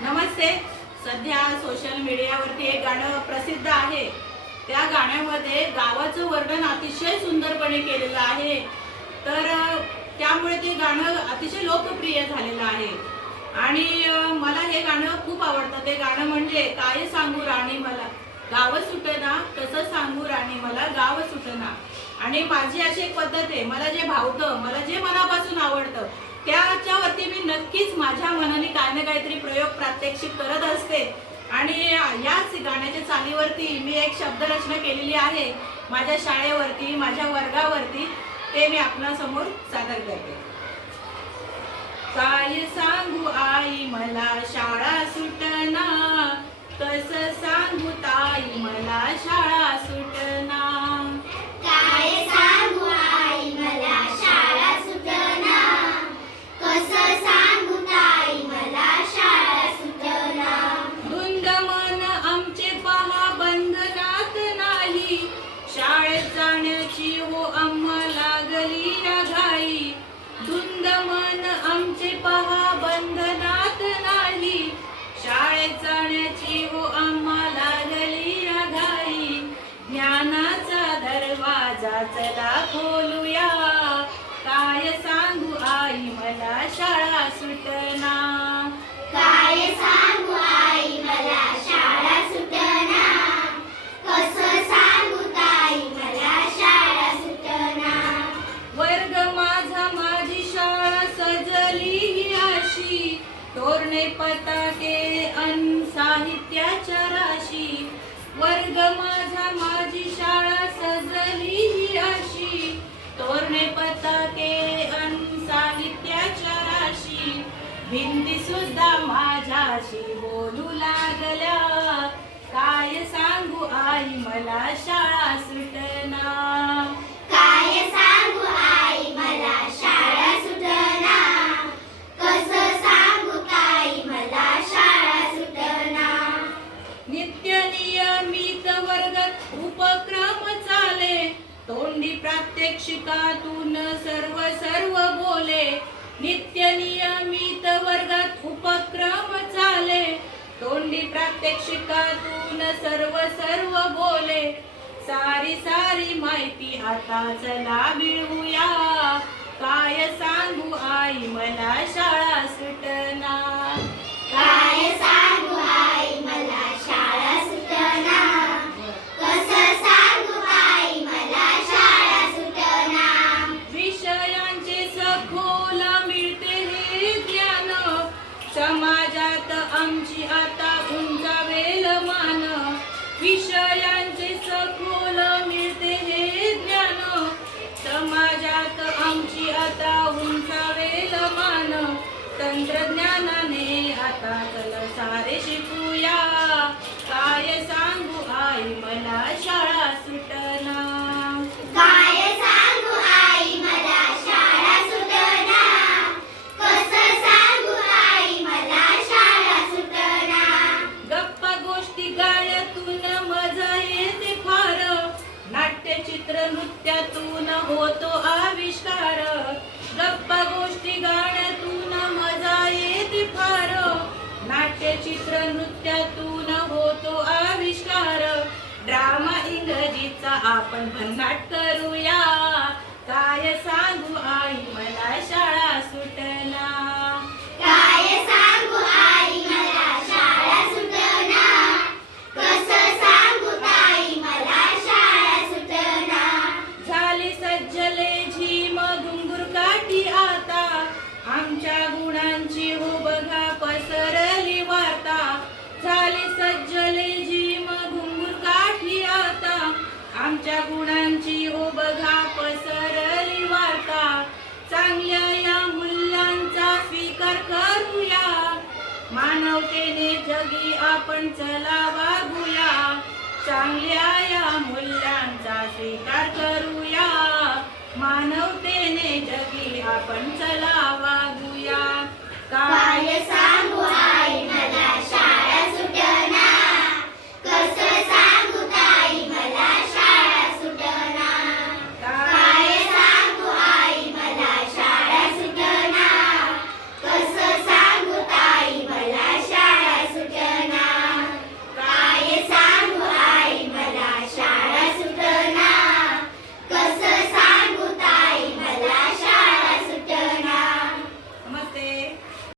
नमस्ते. सध्या सोशल मीडियावरती एक गाणं प्रसिद्ध आहे. त्या गाण्यामध्ये गावाचं वर्णन अतिशय सुंदरपणे केलेलं आहे. तर त्यामुळे ते गाणं अतिशय लोकप्रिय झालेलं आहे. आणि मला हे गाणं खूप आवडतं. ते गाणं म्हणजे काय सांगू राणी मला? गाव सुटना कसं सांगू राणी मला? गाव सुटना. आणि माझी अशी एक पद्धत आहे. मला जे भावतं मला जे मनापासून आवडतं त्याच्यावरती मी नक्कीच माझ्या मनाने ना काहीतरी प्रयोग प्रात्यक्षिक करत असते. आणि याच गाण्याच्या चालीवरती मी एक शब्दरचना केलेली आहे. माझ्या शाळेवरती माझ्या वर्गावरती ते मी आपल्यासमोर सादर करते. काय सांगू आई मला शाळा सुटना. कस सांगू ताई मला शाळा लागली ना घाई. धुंद मन आमचे पहा बंधनात नाही शाळेत जाण्याची हो आम्हा लागली ना घाई. ज्ञानाचा दरवाजा चला खोलूया. वर्ग माझा माझी शाळा सजली ही अशी. तोरणे पताके अन साहित्याच्या राशी. भिंती सुद्धा माझ्याशी बोलू लागल्या. काय सांगू आई मला शाळा सुटना प्रात्यक्षिकातून सर्व सर्व बोले. नित्य नियमित वर्गात उपक्रम चाले. तोंडी प्रात्यक्षिकातून सर्व सर्व बोले. सारी सारी माहिती आता चला मिळवूया काय सांगू आई मला शाळा सुटना समाजात आमची आता उंचावेल मान. विषयांचे सखोल मिळते हे ज्ञान. समाजात आमची आता उंचावेल मान. तंत्रज्ञानाने आता कल सारे शिकू नाट्यचित्र नृत्यातून होतो आविष्कार. गप्पा गोष्टी गाण्यातून मजा येते फार. नाट्यचित्र नृत्यातून होतो आविष्कार. ड्रामा इंग्रजीचा आपण भन्नाट करूया. काय सांगू आई मला शाळा आपण चला वागूया चांगल्या या मूल्यांचा स्वीकार करूया. मानवतेने जगी आपण चला वागूया का